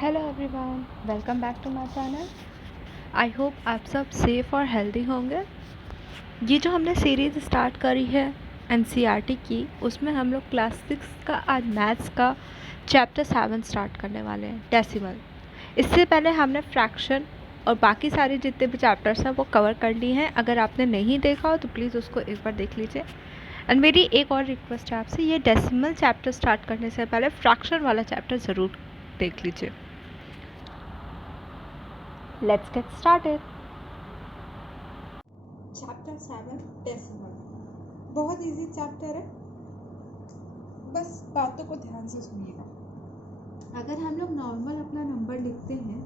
Hello everyone, welcome back to my channel. I hope आप सब safe और healthy होंगे। ये जो हमने सीरीज़ स्टार्ट करी है एनसीईआरटी की, उसमें हम लोग क्लास 6 का आज मैथ्स का चैप्टर 7 स्टार्ट करने वाले हैं, डेसिमल। इससे पहले हमने फ्रैक्शन और बाकी सारे जितने भी चैप्टर्स हैं वो कवर कर लिए हैं। अगर आपने नहीं देखा हो तो प्लीज़ उसको एक बार देख लीजिए। एंड मेरी एक और रिक्वेस्ट है आपसे, ये डेसिमल चैप्टर स्टार्ट करने से पहले फ्रैक्शन वाला चैप्टर ज़रूर देख लीजिए। Let's get started. Chapter 7 decimal बहुत इजी चैप्टर है, बस बातों को ध्यान से सुनिएगा। अगर हम लोग नॉर्मल अपना नंबर लिखते हैं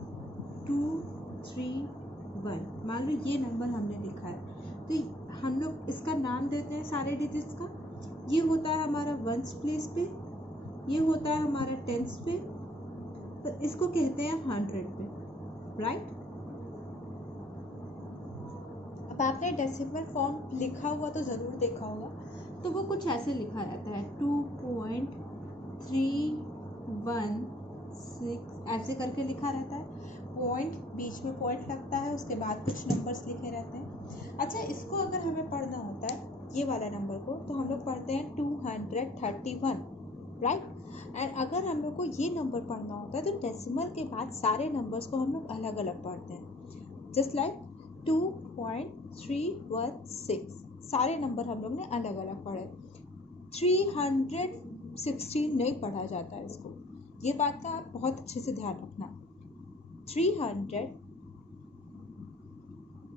2 3 1, मान लो ये नंबर हमने लिखा है, तो हम लोग इसका नाम देते हैं सारे डिजिट्स का। ये होता है हमारा वंस प्लेस पे, ये होता है हमारा टेंस पे, तो इसको कहते हैं 100 पे, राइट। अब आपने डेसिमल फॉर्म लिखा हुआ तो ज़रूर देखा होगा, तो वो कुछ ऐसे लिखा रहता है 2.316 ऐसे करके लिखा रहता है। पॉइंट बीच में पॉइंट लगता है, उसके बाद कुछ नंबर्स लिखे रहते हैं। अच्छा, इसको अगर हमें पढ़ना होता है ये वाला नंबर को, तो हम लोग पढ़ते हैं 231, राइट। एंड अगर हम लोग को ये नंबर पढ़ना होता है तो डेसिमल के बाद सारे नंबर्स को हम लोग अलग अलग पढ़ते हैं, जस्ट लाइक 2.316 सारे नंबर हम लोग ने अलग अलग पढ़े। 316 नहीं पढ़ा जाता है इसको, ये बात का आप बहुत अच्छे से ध्यान रखना। 300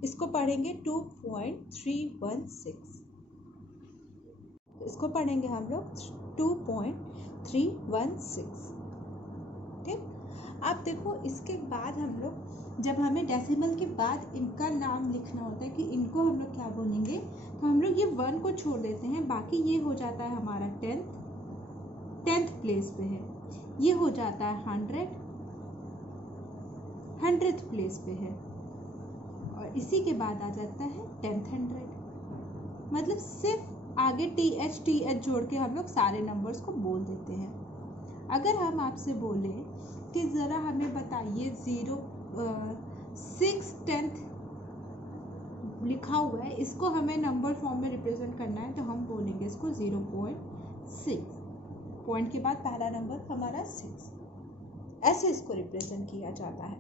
इसको पढ़ेंगे 2.316, इसको पढ़ेंगे हम लोग 2.316, ठीक। आप देखो, इसके बाद हम लोग जब हमें डेसिमल के बाद इनका नाम लिखना होता है कि इनको हम लोग क्या बोलेंगे, तो हम लोग ये 1 को छोड़ देते हैं, बाकी ये हो जाता है हमारा 10th प्लेस पे है, ये हो जाता है 100th प्लेस पे है, और इसी के बाद आ जाता है 10th 100। मतलब सिर्फ आगे th जोड़ के हम लोग सारे नंबर्स को बोल देते हैं। अगर हम आपसे बोले कि ज़रा हमें बताइए 6/10 लिखा हुआ है, इसको हमें नंबर फॉर्म में रिप्रेजेंट करना है, तो हम बोलेंगे इसको 0.6, पॉइंट के बाद पहला नंबर हमारा 6, ऐसे इसको रिप्रेजेंट किया जाता है।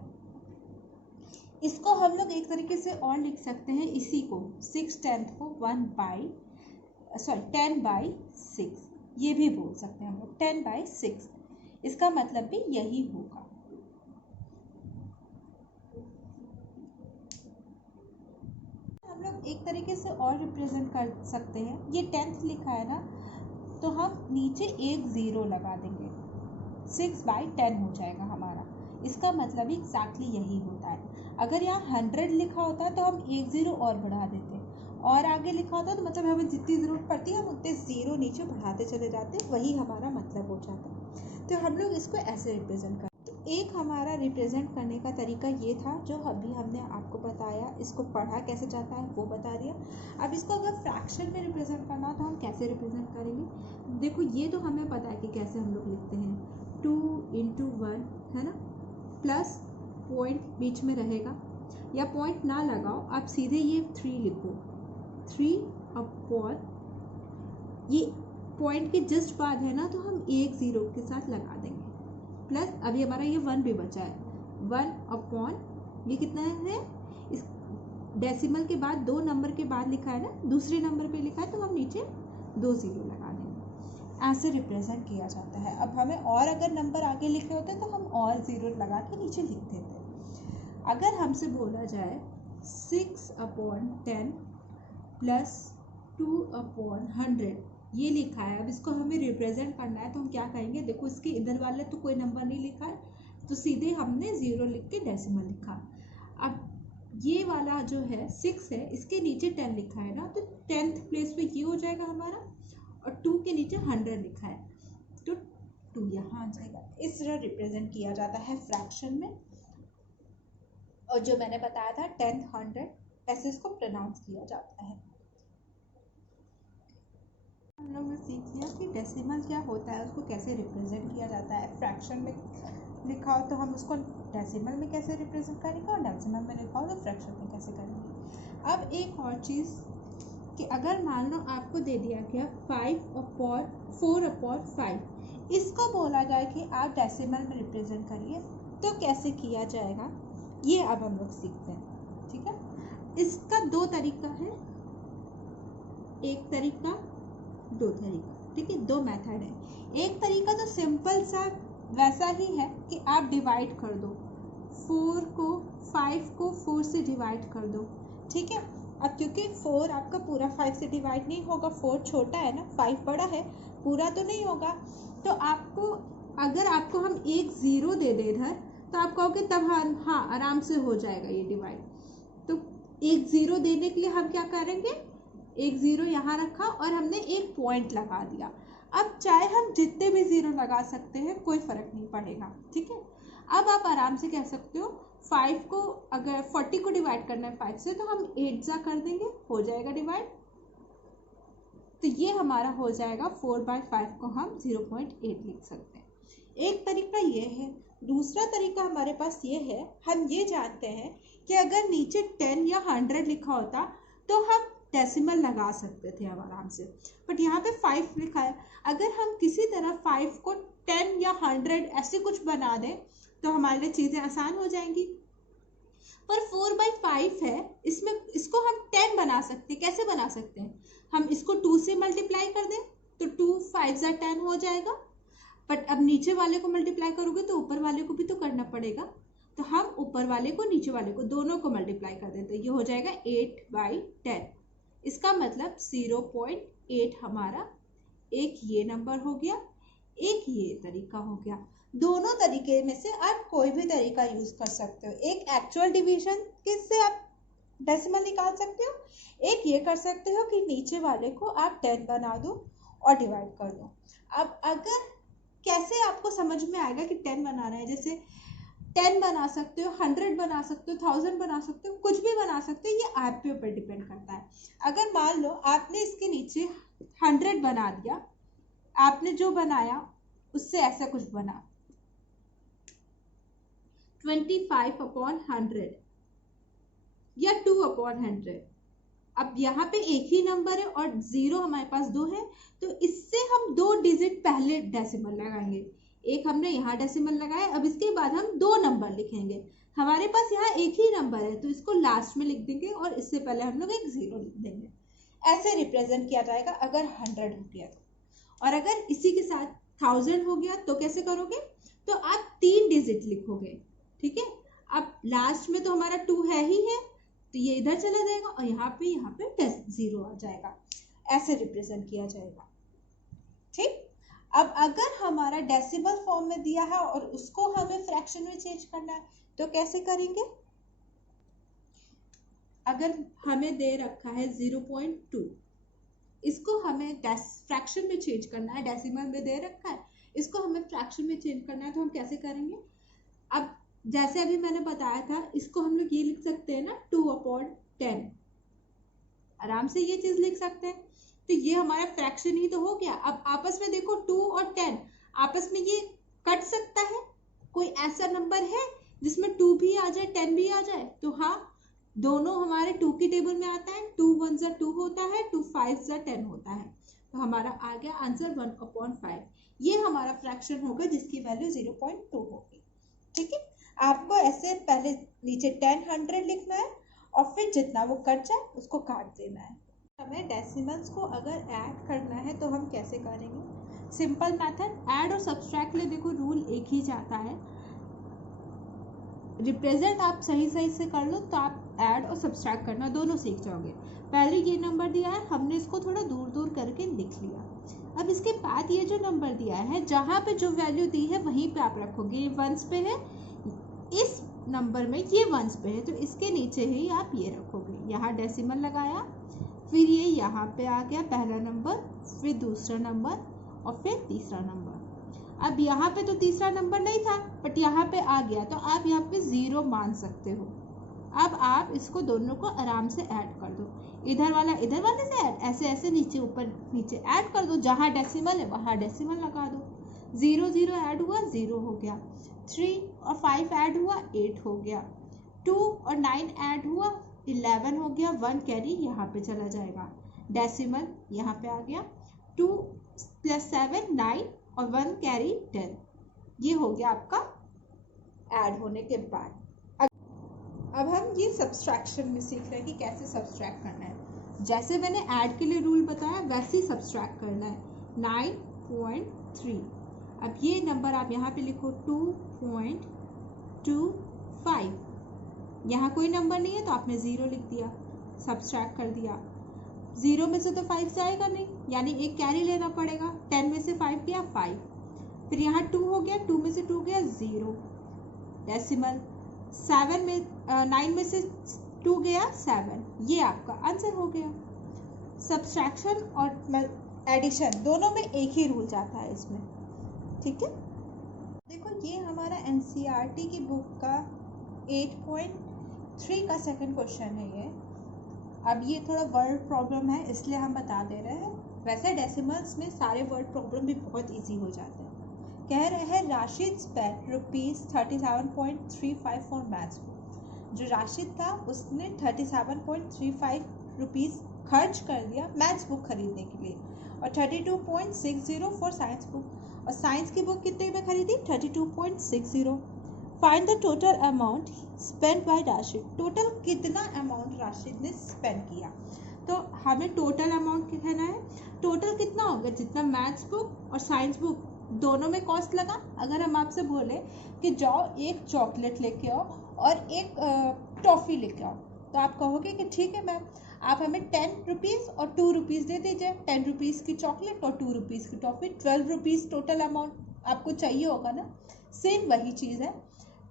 इसको हम लोग एक तरीके से और लिख सकते हैं, इसी को 6/10 को 10/6 ये भी बोल सकते हैं हम लोग, 10/6, इसका मतलब भी यही होगा। हम लोग एक तरीके से और रिप्रेजेंट कर सकते हैं, ये 10th लिखा है ना, तो हम नीचे एक 0 लगा देंगे, 6/10 हो जाएगा हमारा, इसका मतलब एग्जैक्टली यही होता है। अगर यहाँ 100 लिखा होता है तो हम एक 0 और बढ़ा देते, और आगे लिखा होता है तो मतलब हमें जितनी ज़रूरत पड़ती है हम उतने 0 नीचे बढ़ाते चले जाते, वही हमारा मतलब हो जाता है। तो हम लोग इसको ऐसे रिप्रेजेंट करते। तो एक हमारा रिप्रेजेंट करने का तरीका ये था जो अभी हमने आपको बताया, इसको पढ़ा कैसे जाता है वो बता दिया। अब इसको अगर फ्रैक्शन में रिप्रेजेंट करना हो तो हम कैसे रिप्रेजेंट करेंगे। देखो, ये तो हमें पता है कि कैसे हम लोग लिखते हैं, 2/1 है ना, प्लस पॉइंट बीच में रहेगा, या पॉइंट ना लगाओ, आप सीधे ये 3 लिखो, 3/, ये पॉइंट के जस्ट बाद है ना, तो हम एक 0 के साथ लगा देंगे, प्लस अभी हमारा ये 1 भी बचा है, 1/, ये कितना है, इस डेसिमल के बाद 2 नंबर के बाद लिखा है ना, दूसरे नंबर पे लिखा है, तो हम नीचे 2 0 लगा देंगे, ऐसे रिप्रेजेंट किया जाता है। अब हमें और अगर नंबर आगे लिखे होते हैं तो हम और 0 लगा के नीचे लिख देते। अगर हमसे बोला जाए 6/10 प्लस 2/100 ये लिखा है, अब इसको हमें रिप्रेजेंट करना है, तो हम क्या करेंगे, देखो इसके इधर वाले तो कोई नंबर नहीं लिखा है, तो सीधे हमने 0 लिख के डेसिमल लिखा। अब ये वाला जो है 6 है, इसके नीचे 10 लिखा है ना, तो 10th प्लेस पे ये हो जाएगा हमारा, और 2 के नीचे 100 लिखा है, तो 2 यहाँ आ जाएगा। इस तरह रिप्रेजेंट किया जाता है फ्रैक्शन में, और जो मैंने बताया था 10th 100 ऐसे इसको प्रोनाउंस किया जाता है। हम लोग ने सीख लिया कि डेसिमल क्या होता है, उसको कैसे रिप्रेजेंट किया जाता है। फ्रैक्शन में लिखा हो तो हम उसको डेसिमल में कैसे रिप्रेजेंट करेंगे, और डेसिमल में लिखा हो तो फ्रैक्शन में कैसे करेंगे। अब एक और चीज़ कि अगर मान लो आपको दे दिया गया 4/5, इसको बोला जाए कि आप डेसिमल में रिप्रेजेंट करिए, तो कैसे किया जाएगा, ये अब हम लोग सीखते हैं। ठीक है, इसका दो तरीका है, एक तरीका, दो तरीका। ठीक है, दो मेथड है। एक तरीका तो सिंपल सा वैसा ही है कि आप डिवाइड कर दो 5 को 4 से डिवाइड कर दो। ठीक है, अब क्योंकि 4 आपका पूरा 5 से डिवाइड नहीं होगा, 4 छोटा है ना, 5 बड़ा है, पूरा तो नहीं होगा। तो आपको अगर आपको हम एक 0 दे दे इधर, तो आप कहोगे तब हाँ आराम से हो जाएगा ये डिवाइड। तो एक 0 देने के लिए हम क्या करेंगे, एक 0 यहाँ रखा और हमने एक पॉइंट लगा दिया। अब चाहे हम जितने भी 0 लगा सकते हैं, कोई फर्क नहीं पड़ेगा। ठीक है, अब आप आराम से कह सकते हो 5 को, अगर 40 को डिवाइड करना है 5 से, तो हम 8 जा कर देंगे, हो जाएगा डिवाइड। तो ये हमारा हो जाएगा 4/5 को हम 0.8 लिख सकते हैं। एक तरीका ये है। दूसरा तरीका हमारे पास ये है, हम ये जानते हैं कि अगर नीचे 10 या 100 लिखा होता तो हम डेसिमल लगा सकते थे अब आराम से, बट यहाँ पे 5 लिखा है। अगर हम किसी तरह 5 को 10 या 100 ऐसे कुछ बना दें तो हमारे लिए चीज़ें आसान हो जाएंगी। पर 4/5 है, इसमें इसको हम 10 बना सकते हैं। कैसे बना सकते हैं, हम इसको 2 से मल्टीप्लाई कर दें तो 2 5 10 हो जाएगा। बट अब नीचे वाले को मल्टीप्लाई करोगे तो ऊपर वाले को भी तो करना पड़ेगा, तो हम ऊपर वाले को नीचे वाले को दोनों को मल्टीप्लाई कर दें, तो ये हो जाएगा 8/10। इसका मतलब 0.8 हमारा एक ये नंबर हो गया, एक ये तरीका हो गया। दोनों तरीके में से आप कोई भी तरीका यूज कर सकते हो। एक एक्चुअल डिवीजन किससे आप डेसिमल निकाल सकते हो, एक ये कर सकते हो कि नीचे वाले को आप 10 बना दो और डिवाइड कर दो। अब अगर कैसे आपको समझ में आएगा कि 10 बनाना है, जैसे 10 बना सकते हो, 100 बना सकते हो, 1000 बना सकते हो, कुछ भी बना सकते हो, ये आपके ऊपर डिपेंड करता है। अगर मान लो आपने इसके नीचे 100 बना दिया, आपने जो बनाया उससे ऐसा कुछ बना 25/100 या 2/100। अब यहाँ पे एक ही नंबर है और 0 हमारे पास 2 है, तो इससे हम 2 डिजिट पहले डेसिमल लगाएंगे। एक हमने यहाँ डेसिमल लगाया, अब इसके बाद हम 2 नंबर लिखेंगे। हमारे पास यहाँ एक ही नंबर है तो इसको लास्ट में लिख देंगे और इससे पहले हम लोग एक 0 लिख देंगे। ऐसे रिप्रेजेंट किया जाएगा अगर 100 हो गया तो। और अगर इसी के साथ 1000 हो गया तो कैसे करोगे, तो आप 3 डिजिट लिखोगे। ठीक है, अब लास्ट में तो हमारा 2 है ही है, तो ये इधर चला जाएगा और यहाँ पे 0 आ जाएगा। ऐसे रिप्रेजेंट किया जाएगा। ठीक, अब अगर हमारा डेसिमल फॉर्म में दिया है और उसको हमें फ्रैक्शन में चेंज करना है तो कैसे करेंगे। अगर हमें दे रखा है 0.2, इसको हमें फ्रैक्शन में चेंज करना है, डेसिमल में दे रखा है, इसको हमें फ्रैक्शन में चेंज करना है, तो हम कैसे करेंगे। अब जैसे अभी मैंने बताया था, इसको हम लोग ये लिख सकते हैं ना 2/10, आराम से ये चीज लिख सकते हैं। तो ये हमारा फ्रैक्शन ही तो हो गया। अब आपस में देखो 2 और 10 आपस में ये कट सकता है, कोई ऐसा नंबर है जिसमें 2 भी आ जाए 10 भी आ जाए, तो हाँ दोनों हमारे 2 की टेबल में आता है। 2 1 2 होता है, 2 5 10 होता है, तो हमारा आ गया आंसर 1/5। ये हमारा फ्रैक्शन होगा जिसकी वैल्यू 0.2 होगी। ठीक है, आपको ऐसे पहले नीचे 10 100 लिखना है और फिर जितना वो कट जाए उसको काट देना है। हमें डेसिमल्स को अगर ऐड करना है तो हम कैसे करेंगे, सिंपल मेथड, ऐड और सब्सट्रैक्ट ले देखो रूल एक ही जाता है। रिप्रेजेंट आप सही से कर लो तो आप ऐड और सब्सट्रैक्ट करना दोनों सीख जाओगे। पहले ये नंबर दिया है, हमने इसको थोड़ा दूर दूर करके लिख लिया। अब इसके बाद ये जो नंबर दिया है, जहाँ पे जो वैल्यू दी है वहीं पे आप रखोगे। ये वंस पे है, इस नंबर में ये वंस पे है, तो इसके नीचे ही आप ये रखोगे। यहाँ डेसिमल लगाया, फिर ये यहाँ पे आ गया पहला नंबर, फिर दूसरा नंबर और फिर तीसरा नंबर। अब यहाँ पे तो तीसरा नंबर नहीं था बट यहाँ पे आ गया, तो आप यहाँ पे 0 मान सकते हो। अब आप इसको दोनों को आराम से ऐड कर दो, इधर वाला इधर वाले से ऐड, ऐसे ऐसे नीचे ऊपर नीचे ऐड कर दो, जहाँ डेसिमल है वहाँ डेसिमल लगा दो। 0 0 ऐड हुआ 0 हो गया, 3 और 5 ऐड हुआ 8 हो गया, 2 और 9 ऐड हुआ 11 हो गया, 1 कैरी यहाँ पे चला जाएगा, डेसिमल यहाँ पे आ गया, 2 + 7 9 और 1 कैरी 10। ये हो गया आपका ऐड होने के बाद। अब हम ये सब्सट्रैक्शन में सीख रहे हैं कि कैसे सब्सट्रैक्ट करना है। जैसे मैंने ऐड के लिए रूल बताया वैसे ही सब्सट्रैक्ट करना है। 9.3। अब ये नंबर आप यहाँ पे लिखो 2.25। यहाँ कोई नंबर नहीं है तो आपने 0 लिख दिया, सब्सट्रैक्ट कर दिया। 0 में से तो 5 जाएगा नहीं, यानी एक कैरी लेना पड़ेगा। 10 में से 5 गया 5, फिर यहाँ 2 हो गया, 2 में से 2 गया 0, डेसिमल। 9 में से 2 गया 7, ये आपका आंसर हो गया। सब्सट्रैक्शन और एडिशन दोनों में एक ही रूल जाता है इसमें, ठीक है। देखो ये हमारा एनसीईआरटी की बुक का 8.3 का सेकंड क्वेश्चन है ये। अब ये थोड़ा वर्ड प्रॉब्लम है इसलिए हम बता दे रहे हैं, वैसे डेसिमल्स में सारे वर्ड प्रॉब्लम भी बहुत ईजी हो जाते हैं। कह रहे हैं राशिद स्पेंड ₹37.35 फॉर मैथ्स। जो राशिद था उसने 37.35 रुपीज़ खर्च कर दिया मैथ्स बुक खरीदने के लिए, और 32.60 फॉर साइंस बुक, और साइंस की बुक कितने में खरीदी 32.60। Find the total amount spend by Rashid. Total कितना अमाउंट राशिद ने स्पेंड किया, तो हमें टोटल अमाउंट कहना है। टोटल कितना होगा, जितना मैथ्स बुक और साइंस बुक दोनों में कॉस्ट लगा। अगर हम आपसे बोले कि जाओ एक चॉकलेट लेके आओ और एक टॉफ़ी लेके आओ, तो आप कहोगे कि ठीक है मैम, आप हमें 10 रुपीज़ और 2 रुपीज़ दे दीजिए। 10 रुपीज़ की चॉकलेट और 2 रुपीज़ की टॉफ़ी, 12 रुपीज़ टोटल अमाउंट आपको चाहिए होगा ना। सेम वही चीज़ है,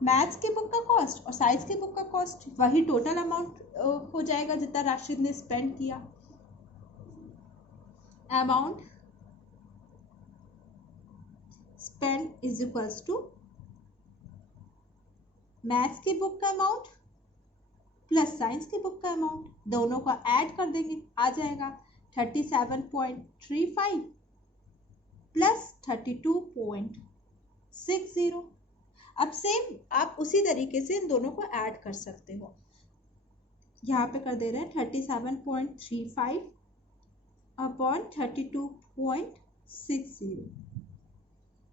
मैथ्स की बुक का कॉस्ट और साइंस की बुक का कॉस्ट वही टोटल अमाउंट हो जाएगा जितना राशिद ने स्पेंड किया। Amount spend is equals to maths की बुक का अमाउंट प्लस साइंस की बुक का अमाउंट, दोनों का ऐड कर देंगे, आ जाएगा 37.35 प्लस 32.60। अब सेम आप उसी तरीके से इन दोनों को ऐड कर सकते हो। यहाँ पे कर दे रहे हैं 37.35 अपॉन 32.60,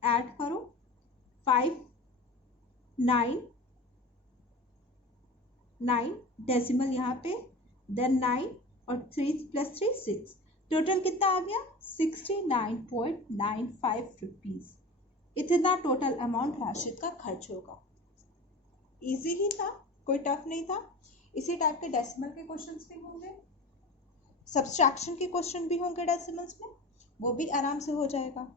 ऐड करो 5 9 9 डेसिमल यहाँ पे, देन 9 और 3 + 3 6, टोटल कितना आ गया 69.95 रुपीज़। इतना टोटल अमाउंट राशिद का खर्च होगा। इजी ही था, कोई टफ नहीं था। इसी टाइप के डेसिमल के क्वेश्चंस भी होंगे, सब्सट्रैक्शन के क्वेश्चन भी होंगे डेसिमल्स में, वो भी आराम से हो जाएगा।